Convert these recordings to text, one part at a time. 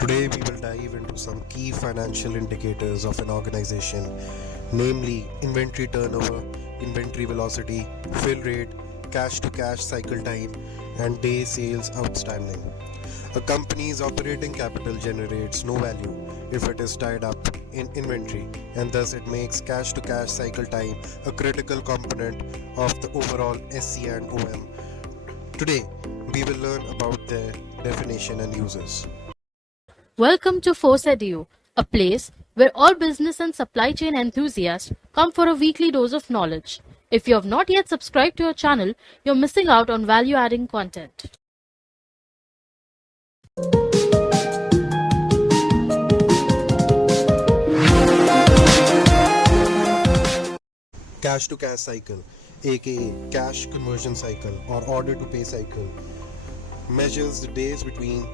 Today we will dive into some key financial indicators of an organization, namely inventory turnover, inventory velocity, fill rate, cash to cash cycle time, and day sales outstanding. A company's operating capital generates no value if it is tied up in inventory, and thus it makes cash to cash cycle time a critical component of the overall SC and OM. Today, we will learn about their definition and uses. Welcome to FORSEdu, a place where all business and supply chain enthusiasts come for a weekly dose of knowledge. If you have not yet subscribed to our channel, you're missing out on value-adding content. Cash to cash cycle, aka cash conversion cycle or order to pay cycle, measures the days between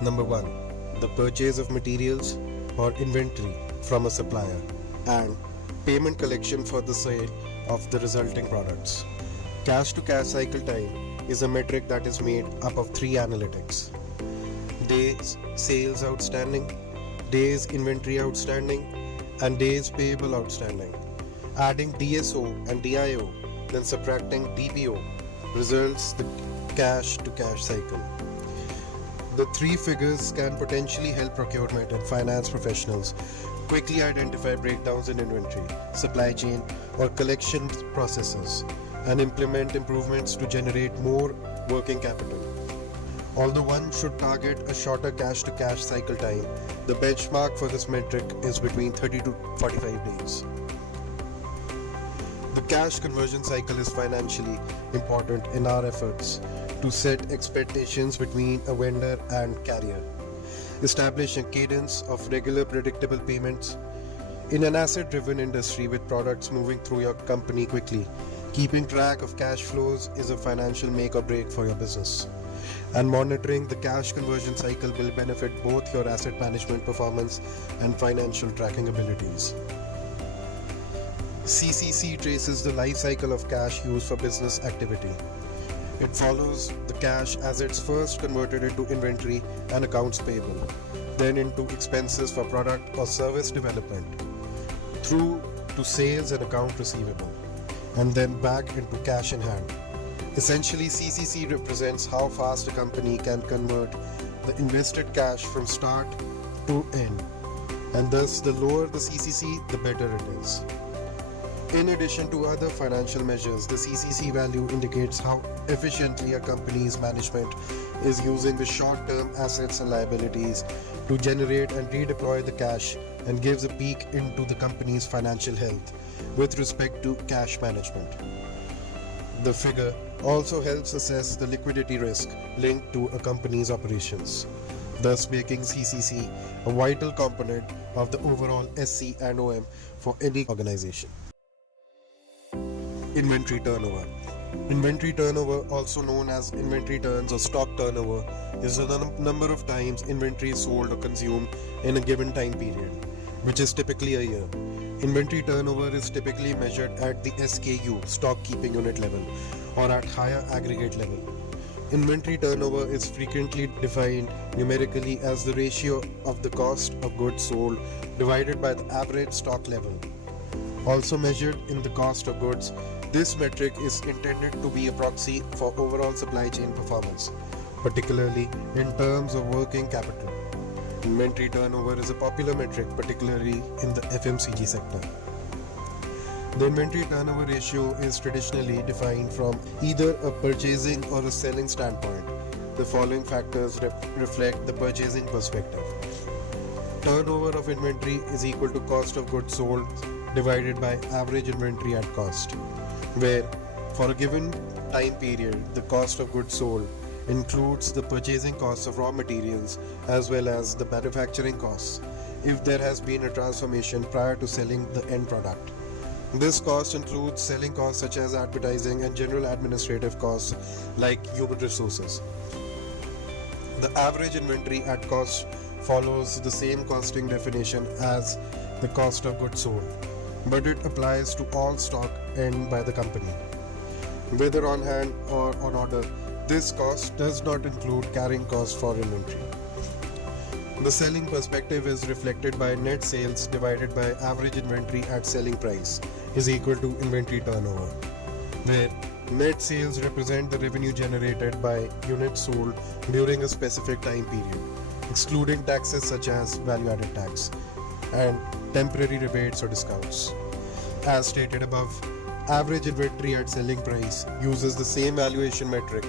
number 1, the purchase of materials or inventory from a supplier, and payment collection for the sale of the resulting products. Cash to cash cycle time is a metric that is made up of 3 analytics: days sales outstanding, days inventory outstanding, and days payable outstanding. Adding DSO and DIO, then subtracting DPO results the cash to cash cycle. The 3 figures can potentially help procurement and finance professionals quickly identify breakdowns in inventory, supply chain, or collection processes and implement improvements to generate more working capital. Although one should target a shorter cash to cash cycle time, the benchmark for this metric is between 30 to 45 days. The cash conversion cycle is financially important in our efforts to set expectations between a vendor and carrier. Establish a cadence of regular predictable payments. In an asset-driven industry with products moving through your company quickly, keeping track of cash flows is a financial make or break for your business. And monitoring the cash conversion cycle will benefit both your asset management performance and financial tracking abilities. CCC traces the life cycle of cash used for business activity. It follows the cash as it's first converted into inventory and accounts payable, then into expenses for product or service development, through to sales and account receivable, and then back into cash in hand. Essentially, CCC represents how fast a company can convert the invested cash from start to end, and thus the lower the CCC, the better it is. In addition to other financial measures, the CCC value indicates how efficiently a company's management is using the short-term assets and liabilities to generate and redeploy the cash, and gives a peek into the company's financial health with respect to cash management. The figure also helps assess the liquidity risk linked to a company's operations, thus making CCC a vital component of the overall SC and OM for any organization. Inventory turnover. Inventory turnover, also known as inventory turns or stock turnover, is the number of times inventory is sold or consumed in a given time period, which is typically a year. Inventory turnover is typically measured at the SKU, stock keeping unit level, or at higher aggregate level. Inventory turnover is frequently defined numerically as the ratio of the cost of goods sold divided by the average stock level. Also measured in the cost of goods, this metric is intended to be a proxy for overall supply chain performance, particularly in terms of working capital. Inventory turnover is a popular metric, particularly in the FMCG sector. The inventory turnover ratio is traditionally defined from either a purchasing or a selling standpoint. The following factors reflect the purchasing perspective. Turnover of inventory is equal to cost of goods sold divided by average inventory at cost, where for a given time period the cost of goods sold includes the purchasing costs of raw materials as well as the manufacturing costs if there has been a transformation prior to selling the end product. This cost includes selling costs such as advertising and general administrative costs like human resources. The average inventory at cost follows the same costing definition as the cost of goods sold, but it applies to all stock owned by the company, whether on hand or on order. This cost does not include carrying costs for inventory. The selling perspective is reflected by net sales divided by average inventory at selling price is equal to inventory turnover, where net sales represent the revenue generated by units sold during a specific time period, excluding taxes such as value-added tax and temporary rebates or discounts. As stated above, average inventory at selling price uses the same valuation metric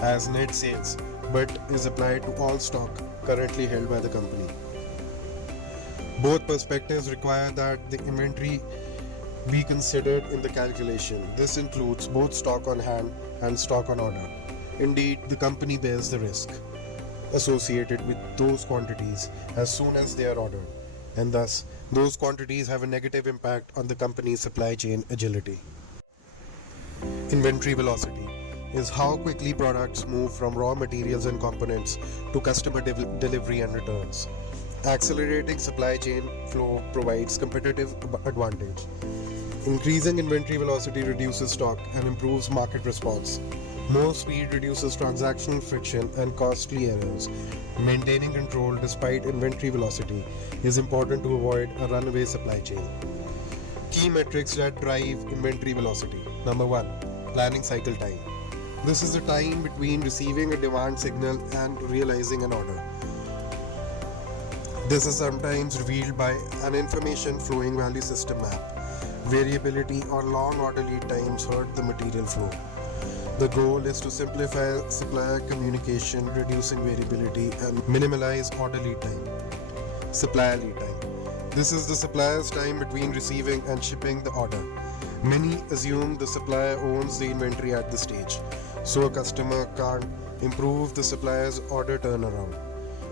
as net sales but is applied to all stock currently held by the company. Both perspectives require that the inventory be considered in the calculation. This includes both stock on hand and stock on order. Indeed, the company bears the risk associated with those quantities as soon as they are ordered, and thus those quantities have a negative impact on the company's supply chain agility. Inventory velocity is how quickly products move from raw materials and components to customer delivery and returns. Accelerating supply chain flow provides competitive advantage. Increasing inventory velocity reduces stock and improves market response. More speed reduces transactional friction and costly errors. Maintaining control despite inventory velocity is important to avoid a runaway supply chain. Key metrics that drive inventory velocity. Number 1. Planning cycle time. This is the time between receiving a demand signal and realizing an order. This is sometimes revealed by an information flowing value system map. Variability or long order lead times hurt the material flow. The goal is to simplify supplier communication, reducing variability and minimize order lead time. Supplier lead time. This is the supplier's time between receiving and shipping the order. Many assume the supplier owns the inventory at this stage, so a customer can't improve the supplier's order turnaround.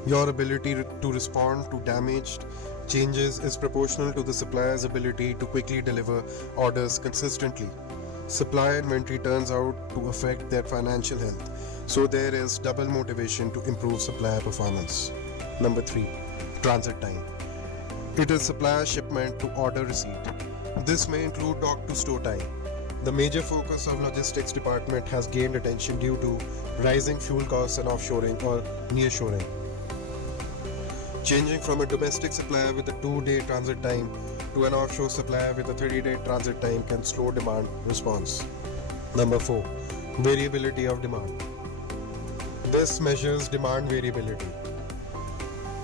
Your ability to respond to damaged changes is proportional to the supplier's ability to quickly deliver orders consistently. Supplier inventory turns out to affect their financial health, so there is double motivation to improve supplier performance. Number 3. Transit time. It is supplier shipment to order receipt. This may include dock to store time. The major focus of logistics department has gained attention due to rising fuel costs and offshoring or nearshoring. Changing from a domestic supplier with a 2-day transit time to an offshore supplier with a 30-day transit time can slow demand response. Number 4. Variability of demand. This measures demand variability.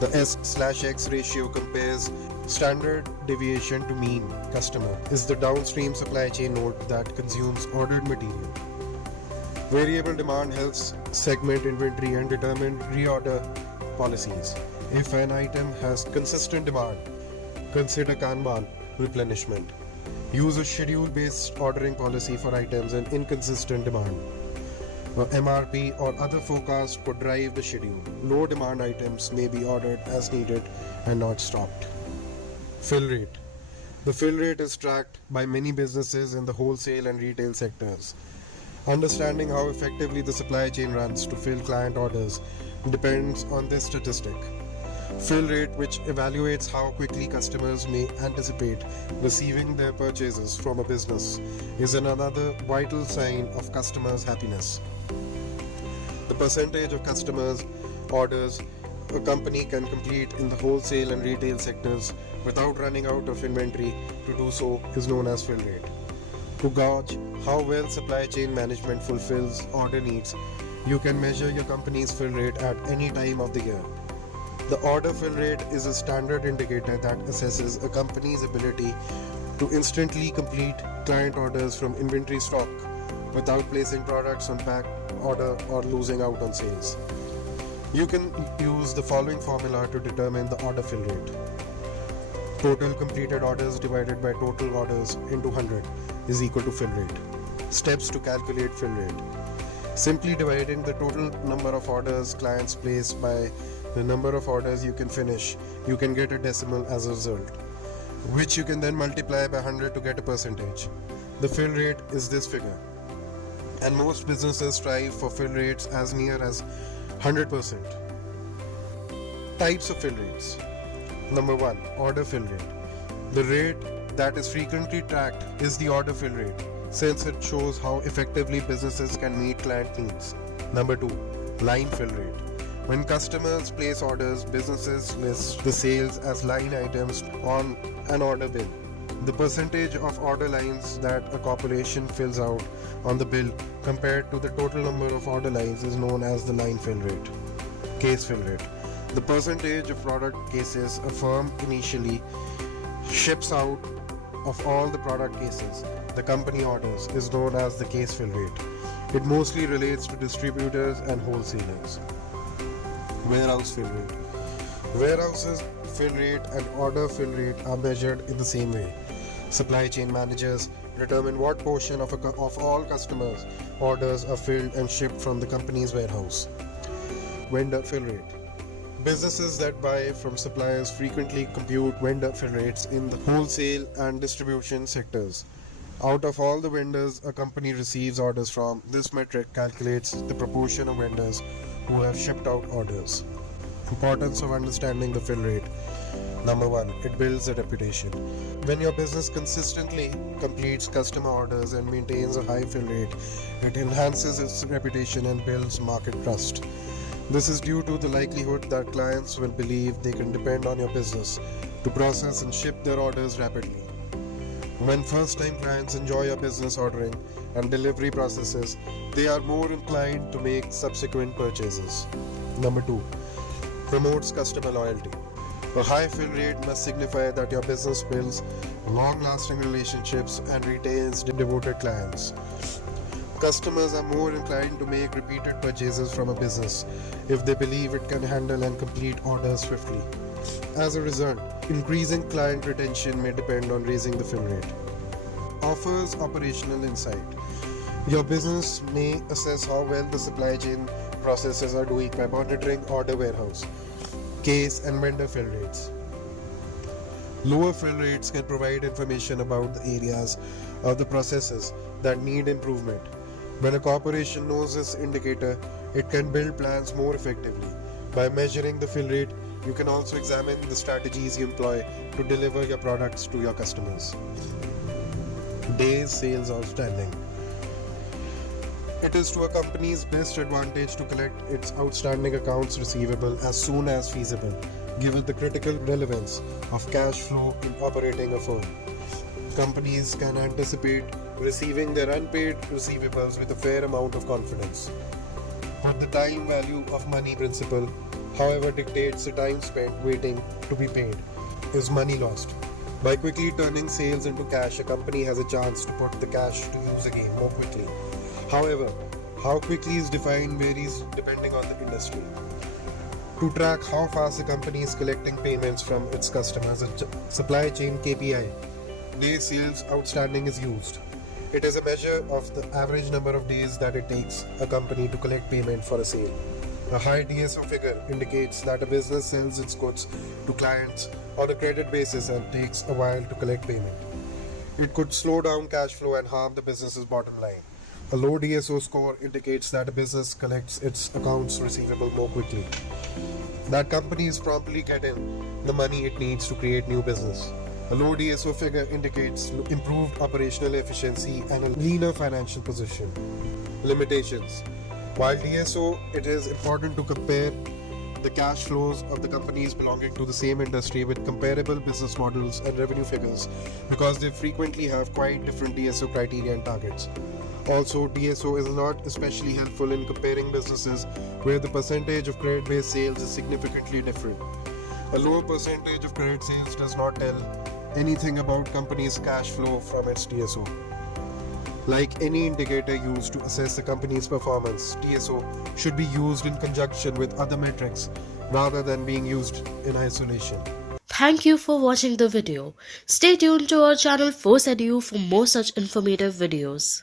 The S/X ratio compares standard deviation to mean customer is the downstream supply chain node that consumes ordered material. Variable demand helps segment inventory and determine reorder policies. If an item has consistent demand, consider Kanban replenishment. Use a schedule-based ordering policy for items in inconsistent demand. MRP or other forecasts could drive the schedule. Low demand items may be ordered as needed and not stopped. Fill rate. The fill rate is tracked by many businesses in the wholesale and retail sectors. Understanding how effectively the supply chain runs to fill client orders depends on this statistic. Fill rate, which evaluates how quickly customers may anticipate receiving their purchases from a business, is another vital sign of customers' happiness. The percentage of customers' orders a company can complete in the wholesale and retail sectors without running out of inventory to do so is known as fill rate. To gauge how well supply chain management fulfills order needs, you can measure your company's fill rate at any time of the year. The order fill rate is a standard indicator that assesses a company's ability to instantly complete client orders from inventory stock without placing products on back order or losing out on sales. You can use the following formula to determine the order fill rate. Total completed orders divided by total orders into 100 is equal to fill rate. Steps to calculate fill rate. Simply dividing the total number of orders clients place by the number of orders you can finish, you can get a decimal as a result, which you can then multiply by 100 to get a percentage. The fill rate is this figure, and most businesses strive for fill rates as near as 100%. Types of fill rates. Number 1. Order fill rate. The rate that is frequently tracked is the order fill rate, since it shows how effectively businesses can meet client needs. Number 2. Line fill rate. When customers place orders, businesses list the sales as line items on an order bill. The percentage of order lines that a corporation fills out on the bill compared to the total number of order lines is known as the line fill rate, case fill rate. The percentage of product cases a firm initially ships out of all the product cases the company orders is known as the case fill rate. It mostly relates to distributors and wholesalers. Warehouse fill rate. Warehouses fill rate and order fill rate are measured in the same way. Supply chain managers determine what portion of all customers' orders are filled and shipped from the company's warehouse. Vendor fill rate. Businesses that buy from suppliers frequently compute vendor fill rates in the wholesale and distribution sectors. Out of all the vendors a company receives orders from, this metric calculates the proportion of vendors who have shipped out orders. Importance of understanding the fill rate. Number 1, it builds a reputation. When your business consistently completes customer orders and maintains a high fill rate, it enhances its reputation and builds market trust. This is due to the likelihood that clients will believe they can depend on your business to process and ship their orders rapidly. When first-time clients enjoy your business ordering and delivery processes, they are more inclined to make subsequent purchases. Number 2, promotes customer loyalty. A high fill rate must signify that your business builds long-lasting relationships and retains devoted clients. Customers are more inclined to make repeated purchases from a business if they believe it can handle and complete orders swiftly. As a result, increasing client retention may depend on raising the fill rate. Offers operational insight. Your business may assess how well the supply chain processes are doing by monitoring order warehouse, case and vendor fill rates. Lower fill rates can provide information about the areas of the processes that need improvement. When a corporation knows this indicator, it can build plans more effectively. By measuring the fill rate, you can also examine the strategies you employ to deliver your products to your customers. Days sales outstanding. It is to a company's best advantage to collect its outstanding accounts receivable as soon as feasible, given the critical relevance of cash flow in operating a firm. Companies can anticipate receiving their unpaid receivables with a fair amount of confidence. But the time value of money principle, however, dictates the time spent waiting to be paid, is money lost. By quickly turning sales into cash, a company has a chance to put the cash to use again more quickly. However, how quickly is defined varies depending on the industry. To track how fast a company is collecting payments from its customers, a supply chain KPI, day sales outstanding, is used. It is a measure of the average number of days that it takes a company to collect payment for a sale. A high DSO figure indicates that a business sells its goods to clients on a credit basis and takes a while to collect payment. It could slow down cash flow and harm the business's bottom line. A low DSO score indicates that a business collects its accounts receivable more quickly. That company is promptly getting the money it needs to create new business. A low DSO figure indicates improved operational efficiency and a leaner financial position. Limitations. While DSO, it is important to compare the cash flows of the companies belonging to the same industry with comparable business models and revenue figures because they frequently have quite different DSO criteria and targets. Also, DSO is not especially helpful in comparing businesses where the percentage of credit-based sales is significantly different. A lower percentage of credit sales does not tell anything about company's cash flow from its DSO. Like any indicator used to assess a company's performance, DSO should be used in conjunction with other metrics rather than being used in isolation. Thank you for watching the video. Stay tuned to our channel FORSEdu for more such informative videos.